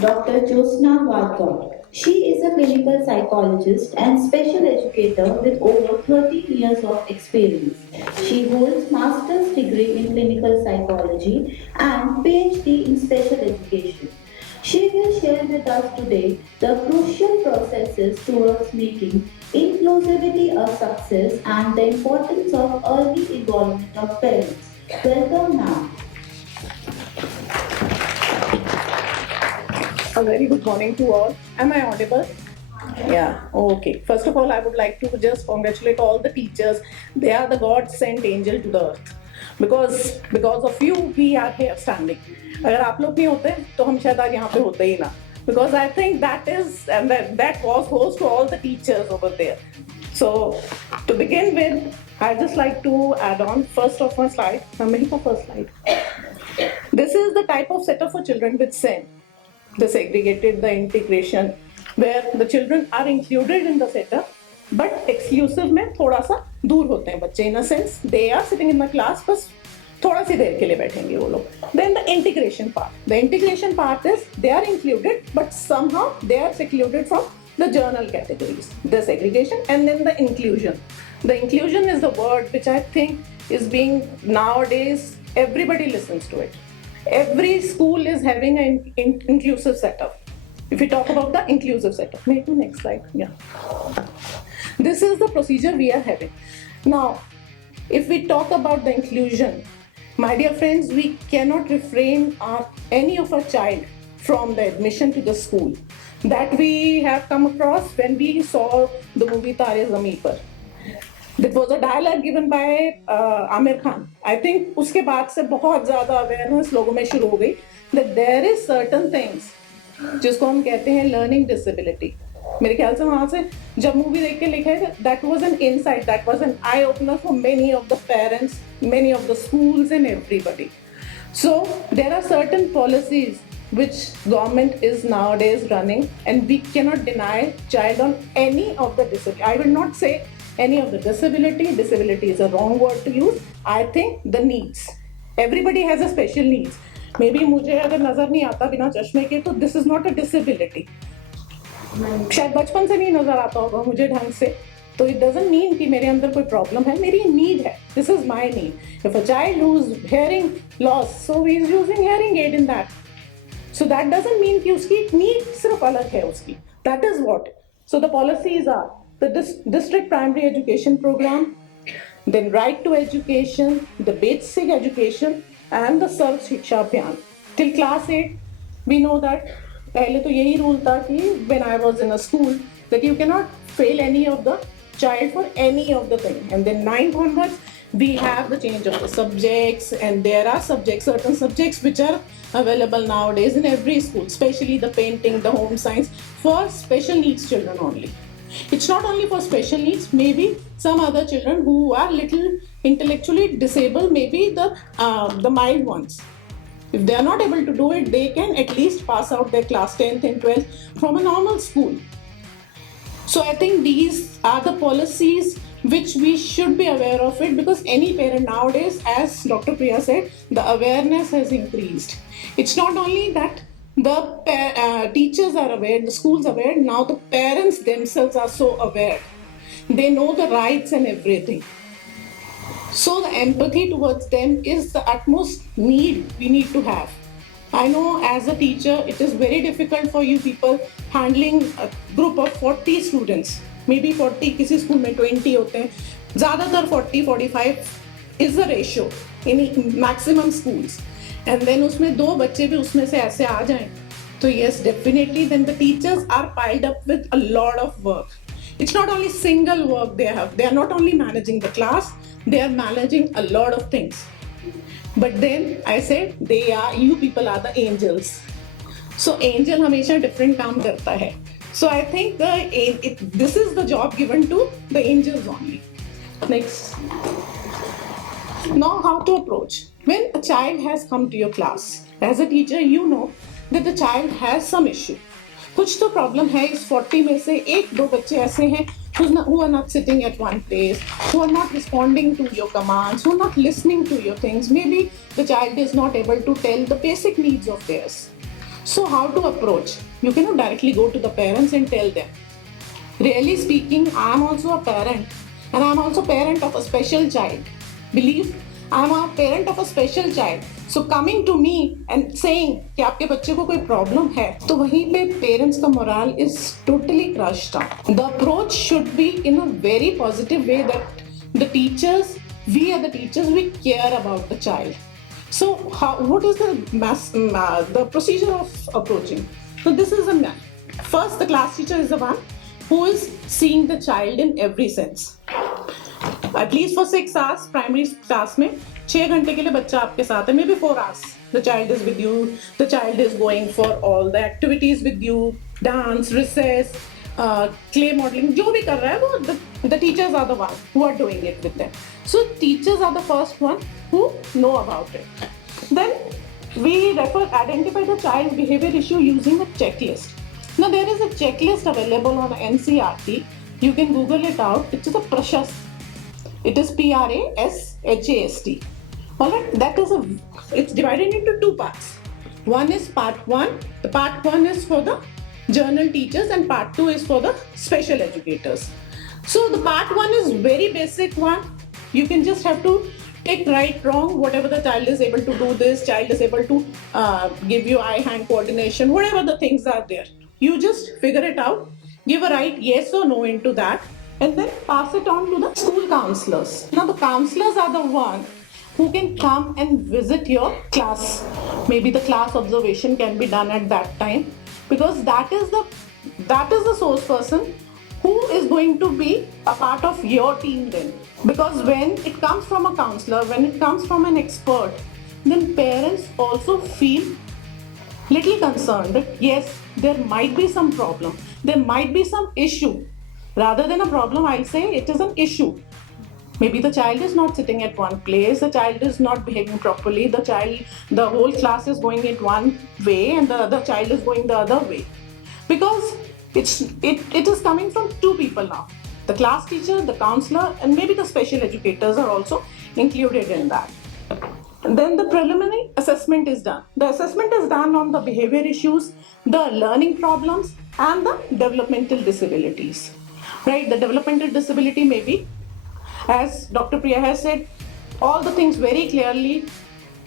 Dr. Jyotsna Wadhwa. She is a clinical psychologist and special educator with over 30 years of experience. She holds master's degree in clinical psychology and PhD in special education. She will share with us today the crucial processes towards making inclusivity a success and the importance of early involvement of parents. Welcome, ma'am. A very good morning to all. Am I audible? Yeah, okay. First of all, I would like to just congratulate all the teachers. They are the God sent angel to the earth. Because of you, we are here standing. अगर आप लोग नहीं होते तो हम शायद आज यहाँ पे होते ही ना. Because I think that goes to all the teachers over there. So to begin with, I just like to add on first of my slide. First slide. This is the type of setup for children with SEN. The segregated, the integration, where the children are included in the setup, but exclusive में थोड़ा सा दूर होते हैं बच्चे. In a sense, they are sitting in the class, बस थोड़ा सी देर के लिए बैठेंगे वो लोग. Then the integration part. The integration part is they are included, but somehow they are secluded from the journal categories. The segregation and then the inclusion. The inclusion is the word which I think is being nowadays everybody listens to it. Every school is having an inclusive setup. If we talk about the inclusive setup, make the next slide. Yeah. This is the procedure we are having. Now, if we talk about the inclusion, my dear friends, we cannot refrain any of our child from the admission to the school. That we have come across when we saw the movie Tare Zameen Par. That was a dialogue given by Amir Khan. I think उसके बाद से बहुत ज़्यादा awareness लोगों में शुरू हो गई that there is certain things जिसको हम कहते हैं learning disability. मेरे ख्याल से वहाँ से जब मूवी देख के लिखा है that was an insight, that was an eye opener for many of the parents, many of the schools and everybody. So there are certain policies which government is nowadays running, and we cannot deny child on any of the disability. I will not say any of the disability is a wrong word to use. I think the needs, everybody has a special needs. Maybe मुझे अगर नजर नहीं आता बिना चश्मे के तो this is not a disability. शायद बचपन से नहीं नजर आता होगा मुझे ढंग से, तो it doesn't mean कि मेरे अंदर कोई problem है, मेरी need है. This is my need. If a child who's hearing loss, so he is using hearing aid in that. So that doesn't mean कि उसकी need सिर्फ अलग है उसकी. That is what. So the policies are the district primary education program, then right to education, the basic education, and the Sarv Shiksha Abhiyan. Till class 8, we know that पहले तो यही rule था कि when I was in a school that you cannot fail any of the child for any of the thing. And then 9th onwards, we have the change of the subjects, and there are certain subjects which are available nowadays in every school, especially the painting, the home science, for special needs children only. It's not only for special needs, maybe some other children who are little intellectually disabled, maybe the mild ones. If they are not able to do it, they can at least pass out their class 10th and 12th from a normal school. So I think these are the policies which we should be aware of it, because any parent nowadays, as Dr. Priya said, the awareness has increased. It's not only that the teachers are aware, the schools are aware, now the parents themselves are so aware. They know the rights and everything. So the empathy towards them is the utmost need we need to have. I know as a teacher, it is very difficult for you people handling a group of 40 students. Maybe 40, किसी school में 20 होते हैं. ज़्यादातर 40-45 is the ratio in maximum schools. And then उसमें दो बच्चे भी उसमें से ऐसे आ जाएं, तो yes, definitely then the teachers are piled up with a lot of work. It's not only single work they have. They are not only managing the class, they are managing a lot of things. But then I said, you people are the angels. So angel हमेशा different काम करता है. So I think this is the job given to the angels only. Next. Now how to approach. When a child has come to your class, as a teacher, you know that the child has some issue. कुछ तो problem है इस 40 में से एक दो बच्चे ऐसे हैं who are not sitting at one place, who are not responding to your commands, who are not listening to your things. Maybe the child is not able to tell the basic needs of theirs. So how to approach? You cannot directly go to the parents and tell them. Really speaking, I am also a parent, and I am also parent of a special child. Believe, I am a parent of a special child. So coming to me and saying कि आपके बच्चे को कोई problem है, तो वहीं पे parents का morale is totally crushed down. The approach should be in a very positive way that the teachers, we are the teachers, we care about the child. So what is the procedure of approaching? So this is first the class teacher is the one who is seeing the child in every sense. At least for 6 hours primary class में 6 घंटे के लिए बच्चा आपके साथ है, maybe 4 hours the child is with you, the child is going for all the activities with you, dance, recess, clay modeling, जो भी कर रहा है वो the teachers are the one who are doing it with them. So teachers are the first one who know about it. Then we identify the child behavior issue using a checklist. Now there is a checklist available on NCERT. You can Google it out. It is a Prashast. It is PRASHAST. Alright, it's divided into 2 parts. One is part 1. The part 1 is for the journal teachers and part 2 is for the special educators. So the part 1 is very basic one. You can just have to take right, wrong, whatever the child is able to do this, child is able to give you eye-hand coordination, whatever the things are there. You just figure it out, give a right yes or no into that, and then pass it on to the school counselors. Now the counselors are the one who can come and visit your class. Maybe the class observation can be done at that time, because that is the source person who is going to be a part of your team then. Because when it comes from a counselor, when it comes from an expert, then parents also feel little concerned that yes, there might be some problem, there might be some issue. Rather than a problem, I'll say it is an issue. Maybe the child is not sitting at one place, the child is not behaving properly, the whole class is going in one way and the other child is going the other way. Because it is coming from 2 people now. The class teacher, the counselor, and maybe the special educators are also included in that. And then the preliminary assessment is done. The assessment is done on the behavior issues, the learning problems, and the developmental disabilities. Right? The developmental disability may be, as Dr. Priya has said, all the things very clearly.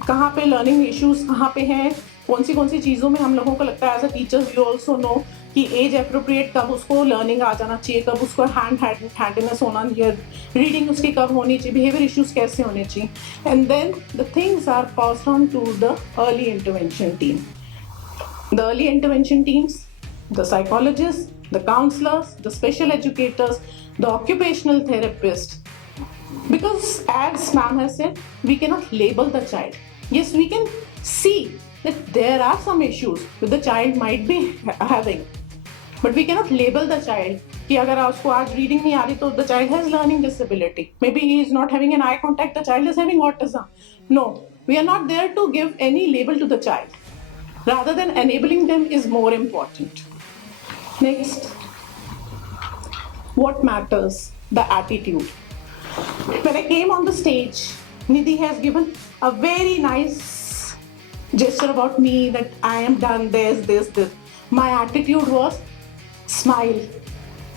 कहाँ पे learning issues कहाँ पे हैं, कौन सी चीज़ों में हम लोगों को लगता है as a teachers you also know कि एज अप्रोप्रिएट कब उसको लर्निंग आ जाना चाहिए, कब उसको हैंडीनेस होना चाहिए, रीडिंग उसकी कब होनी चाहिए, बिहेवियर इश्यूज कैसे होने चाहिए. And then the things are passed on to the early intervention team. The early intervention teams, the psychologist, the counselors, the special educators, the occupational therapist. Because as ma'am has said, we cannot label the child. Yes, we can see that there are some issues that the child might be having, but we cannot label the child कि अगर उसको आज reading नहीं आ रही तो the child has learning disability. Maybe he is not having an eye contact, the child is having autism. No, we are not there to give any label to the child. Rather than enabling them is more important. Next, what matters? The attitude. When I came on the stage, Nidhi has given a very nice gesture about me that I am done this. My attitude was smile.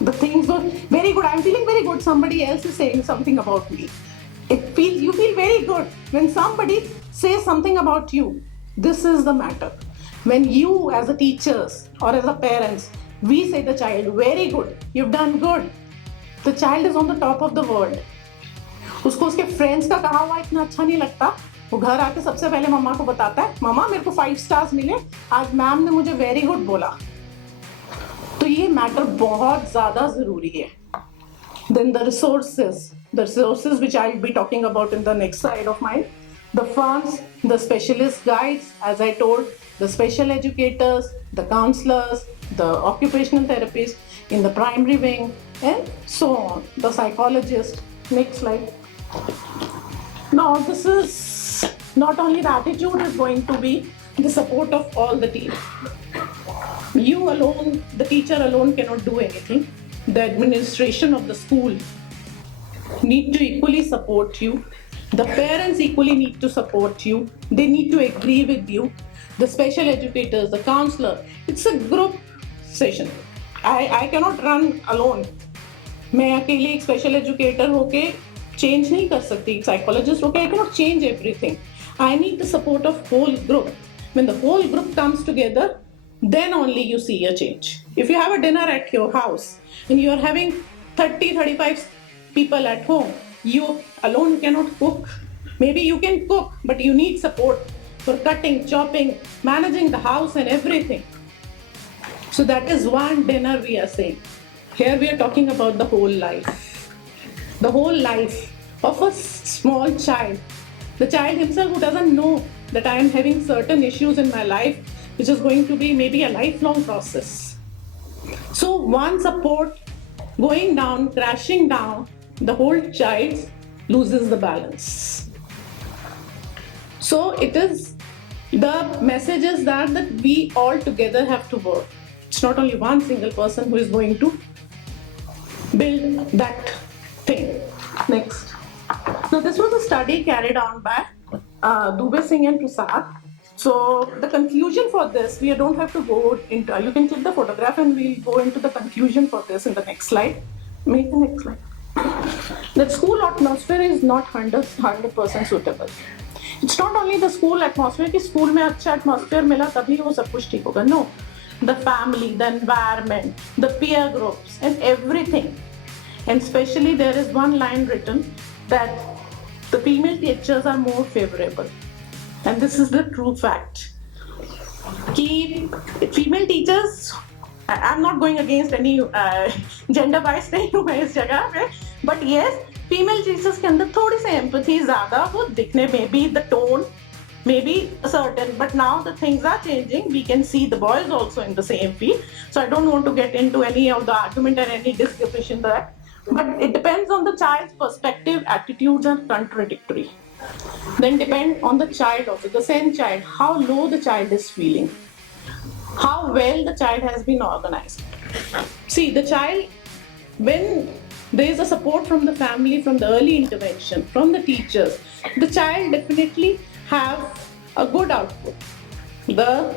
The things were very good. I'm feeling very good. Somebody else is saying something about me. You feel very good when somebody says something about you. This is the matter. When you as a teachers or as a parents, we say the child, very good, you've done good. The child is on the top of the world. उसको उसके friends का कहा हुआ इतना अच्छा नहीं लगता, वो घर आके सबसे पहले मम्मा को बताता है, मम्मा मेरे को 5 स्टार्स मिले, आज मैम ने मुझे वेरी गुड बोला. तो ये मैटर बहुत ज़्यादा ज़रूरी है. Then the resources which I'll be talking about in the next slide of mine. The funds, the specialist guides, as I told, the special educators, the counselors, the occupational therapists in the primary wing, and so on. The psychologist. Next slide. Now, this is not only the attitude is going to be the support of all the team. You alone, the teacher alone cannot do anything. The administration of the school need to equally support you. The parents equally need to support you. They need to agree with you. the special educators, the counselor. It's a group session. I cannot run alone. मैं अकेले एक special educator होके change नहीं कर सकती, एक psychologist होके I cannot change everything. I need the support of whole group. When the whole group comes together, then only you see a change. If you have a dinner at your house and you are having 30-35 people at home, you alone cannot cook. Maybe you can cook, but you need support for cutting, chopping, managing the house and everything. So that is one dinner we are saying. Here we are talking about the whole life. The whole life of a small child. The child himself who doesn't know that I am having certain issues in my life, which is going to be maybe a lifelong process. So one support going down, crashing down, the whole child loses the balance. So it is, the message is that we all together have to work. It's not only one single person who is going to build that thing. Next. So this was a study carried on by Dubey Singh and Prasad. So the conclusion for this, we don't have to go into, you can click the photograph and we'll go into the conclusion for this in the next slide. Make the next slide. The school atmosphere is not 100% suitable. It's not only the school atmosphere कि school में अच्छा atmosphere मिला तभी वो सब कुछ ठीक होगा. No. The family, the environment, the peer groups and everything. And especially there is one line written that the female teachers are more favorable. And this is the true fact. Ki female teachers, I'm not going against any gender bias नहीं हूँ मैं इस जगह पे, but yes, female teachers के अंदर थोड़ी सी empathy ज़्यादा वो दिखने में भी the tone maybe certain, but now the things are changing. We can see the boys also in the same field. So I don't want to get into any of the argument and any discussion there. But it depends on the child's perspective, attitudes are contradictory. Then depend on the child also, the same child, how low the child is feeling, how well the child has been organized. See, the child, when there is a support from the family, from the early intervention, from the teachers, the child definitely have a good output. The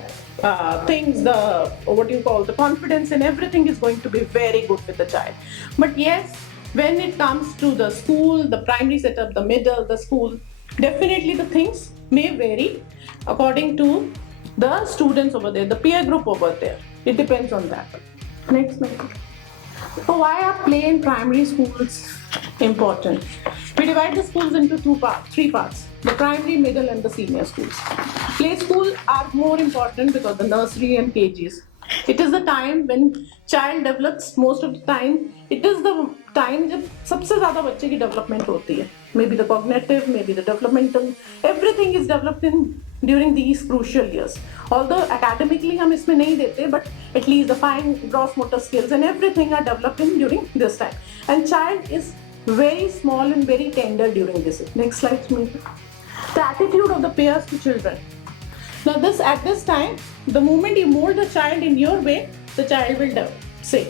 things, the what you call the confidence and everything is going to be very good with the child. But yes, when it comes to the school, the primary setup, the middle, the school, definitely the things may vary according to the students over there, the peer group over there. It depends on that. Next slide. So why are play in primary schools important? We divide the schools into three parts. The primary, middle and the senior schools. Play schools are more important because the nursery and KGs. It is the time when child develops most of the time. It is the time जब सबसे ज़्यादा बच्चे की development होती है. Maybe the cognitive, maybe the developmental. Everything is developed during these crucial years. Although academically हम इसमें नहीं देते, but at least the fine gross motor skills and everything are developed during this time. And child is very small and very tender during this. Next slide, please. The attitude of the peers to children. Now at this time, the moment you mold the child in your way, the child will say,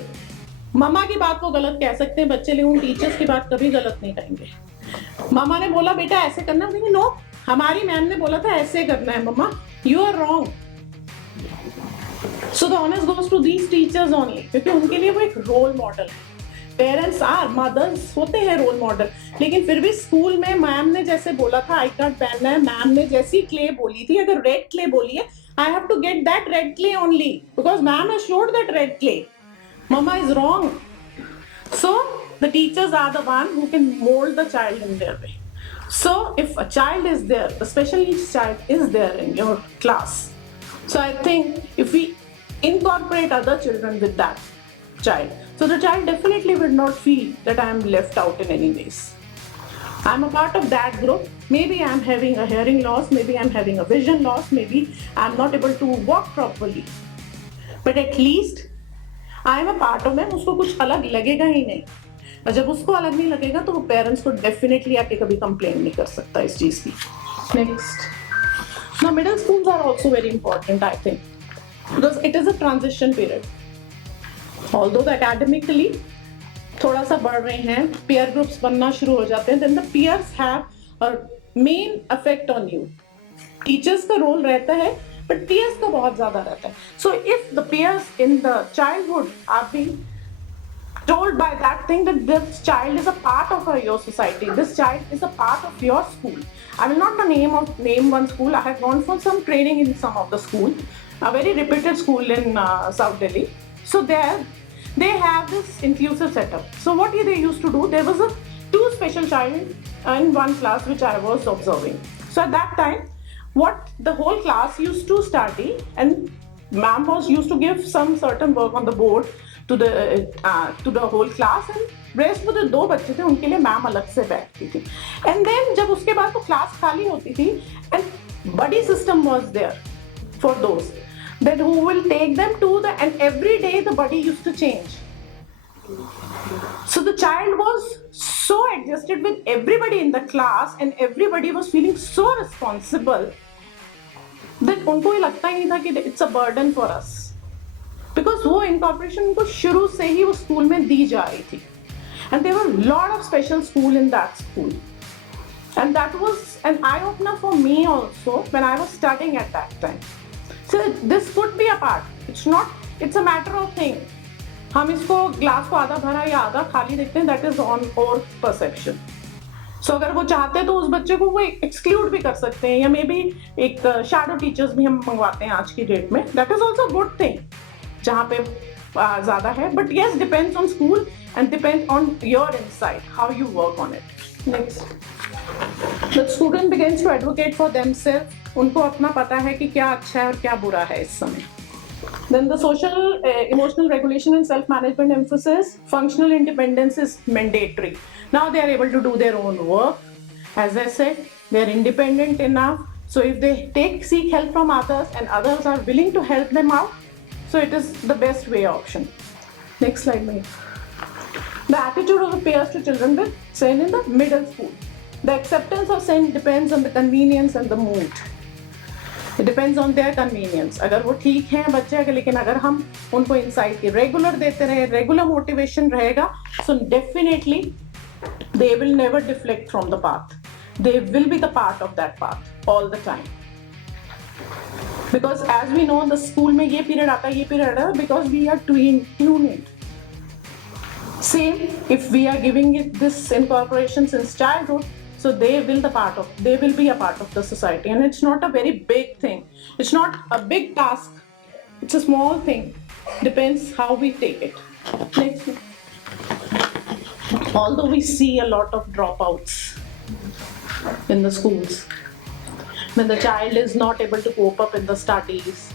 मम्मा की बात को गलत कह सकते हैं बच्चे, लेकिन teachers की बात कभी गलत नहीं कहेंगे. मम्मा ने बोला बेटा ऐसे करना, लेकिन नो, हमारी मैम ने बोला था ऐसे करना है मम्मा, you are wrong. So the honors goes to these teachers only, क्योंकि उनके लिए वो एक रोल मॉडल है. पेरेंट्स आर मदर्स होते हैं रोल मॉडल, लेकिन फिर भी स्कूल में मैम ने जैसे बोला था आई कार्ड पहनना है, मैम ने जैसी क्ले बोली थी, अगर रेड क्ले बोली है, I have to get that red clay only because ma'am has showed that red clay. Mama is wrong. So the teachers are the one who can mould the child in their way. So if a child is there, the special needs child is there in your class, so I think if we incorporate other children with that child, so the child definitely will not feel that I am left out in any ways. I am a part of that group. Maybe I am having a hearing loss, maybe I am having a vision loss, maybe I am not able to walk properly, but at least I am a part of them. उसको कुछ अलग लगेगा ही नहीं, और जब उसको अलग नहीं लगेगा तो वो पेरेंट्स को डेफिनेटली आके कभी कंप्लेन नहीं कर सकता इस चीज की. Next, now middle schools are also very important I think because it is a transition period. Although the academically थोड़ा सा बढ़ रहे हैं, पीयर ग्रुप्स बनना शुरू हो जाते हैं, then the peers have a main effect on you. Teachers का रोल रहता है but peers का बहुत ज़्यादा रहता है. So if the peers in the childhood are being told by that thing that this child is a part of your society, this child is a part of your school. I will not name one school. I have gone for some training in some of the school, a very reputed school in South Delhi. So there they have this inclusive setup. So what they used to do, there was a two special child in one class which I was observing. So at that time, what the whole class used to study, and ma'am was used to give some certain work on the board to the whole class, and rest वो जो दो बच्चे थे उनके लिए ma'am अलग से बैठती थी. And then जब उसके बाद वो क्लास खाली होती थी, and buddy system was there for those that who will take them to the, and every day the buddy used to change. So the child was so adjusted with everybody in the class, and everybody was feeling so responsible that उनको ये लगता ही नहीं था कि it's a burden for us. Because वो incorporation उनको शुरू से ही वो स्कूल में दी जा रही थी. And there were a lot of special school in that school. And that was an eye-opener for me also when I was studying at that time. So this could be a part. It's a matter of thing. हम इसको glass को आधा भरा या आधा खाली देखते हैं, that is on our perception. So अगर वो चाहते हैं तो उस बच्चे को वो एक्सक्लूड भी कर सकते हैं, या मे बी एक शैडो टीचर्स भी हम मंगवाते हैं आज की डेट में. That is also a good thing. जहाँ पे ज़्यादा है, but yes, depends on school and depends on your insight, how you work on it. Next, the student begins to advocate for themselves. उनको अपना पता है कि क्या अच्छा है और क्या बुरा है इस समय. Then the social, emotional regulation and self-management emphasis. Functional independence is mandatory. Now they are able to do their own work. As I said, they are independent enough. So if they seek help from others and others are willing to help them out, so it is the best way option. Next slide, ma'am. The attitude of the peers to children with SEN in the middle school. The acceptance of SEN depends on the convenience and the mood. It depends on their convenience. अगर वो ठीक हैं बच्चे, लेकिन अगर हम उनको insight की रेगुलर देते रहे, रेगुलर मोटिवेशन रहेगा, so definitely they will never deflect from the path. They will be the part of that path all the time. Because as we know, the school में ये period आता है, ये period आता है, because we are tuned in. Same, if we are giving it this incorporation since childhood, so they will be a part of the society, and it's not a very big thing. It's not a big task. It's a small thing. Depends how we take it. Next. Although we see a lot of dropouts in the schools, when the child is not able to cope up in the studies,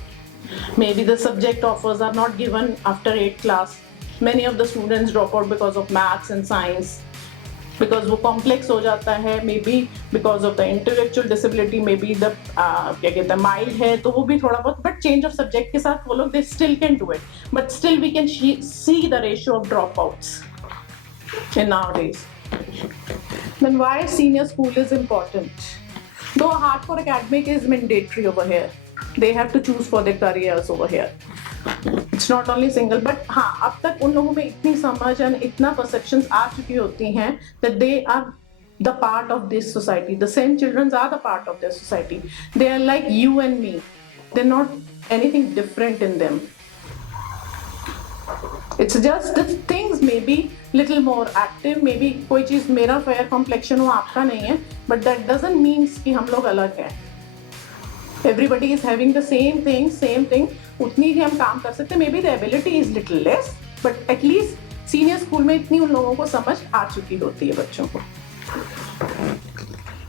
maybe the subject offers are not given after 8th class. Many of the students drop out because of maths and science, because वो complex हो जाता है, maybe because of the intellectual disability, maybe the क्या कहते हैं mild है, तो वो भी थोड़ा बहुत, but change of subject के साथ वो लोग they still can do it, but still we can see the ratio of dropouts in nowadays. Then why senior school is important? Though hardcore academic is mandatory over here, they have to choose for their careers over here. It's not only single, but हाँ अब तक उन लोगों में इतनी समझ and इतना perceptions आ चुकी होती हैं that they are the part of this society. The same children are the part of their society. They are like you and me. They're not anything different in them. It's just the things maybe little more active, maybe कोई चीज़ मेरा fair complexion हो आपका नहीं है, but that doesn't mean कि हम लोग अलग हैं. Everybody is having the same thing. उतनी ही हम काम कर सकते हैं. Maybe the ability is little less, but at least senior school में इतनी उन लोगों को समझ आ चुकी होती है बच्चों को.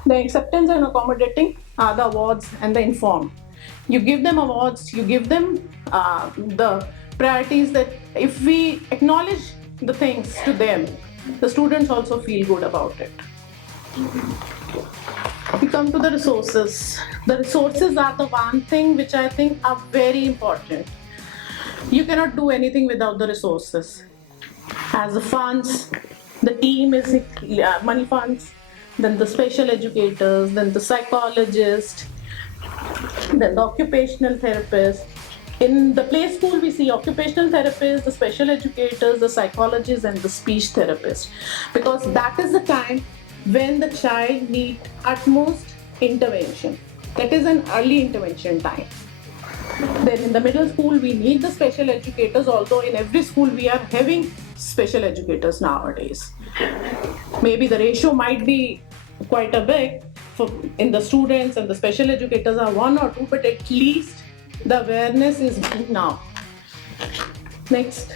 The acceptance and accommodating are the awards and the informed. You give them awards, you give them the priorities that if we acknowledge the things to them, the students also feel good about it. We come to the resources. The resources are the one thing which I think are very important. You cannot do anything without the resources. As the funds, the team is money funds, then the special educators, then the psychologist, then the occupational therapist. In the play school, we see occupational therapists, the special educators, the psychologists, and the speech therapists, because that is the time when the child needs utmost intervention. That is an early intervention time. Then in the middle school, we need the special educators, although in every school we are having special educators nowadays. Maybe the ratio might be quite a big in the students, and the special educators are 1 or 2, but at least the awareness is big now. Next.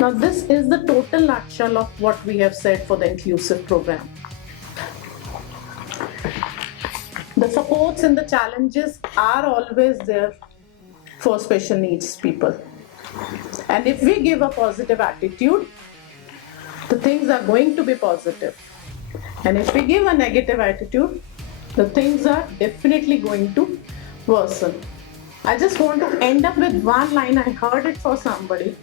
Now this is the total nutshell of what we have said for the inclusive program. The supports and the challenges are always there for special needs people. And if we give a positive attitude, the things are going to be positive. And if we give a negative attitude, the things are definitely going to worsen. I just want to end up with one line. I heard it for somebody.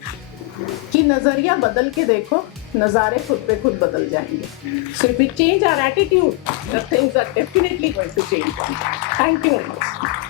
कि नजरिया बदल के देखो, नजारे खुद पे खुद बदल जाएंगे. So if we change our attitude, the things are definitely going to change. Thank you very much.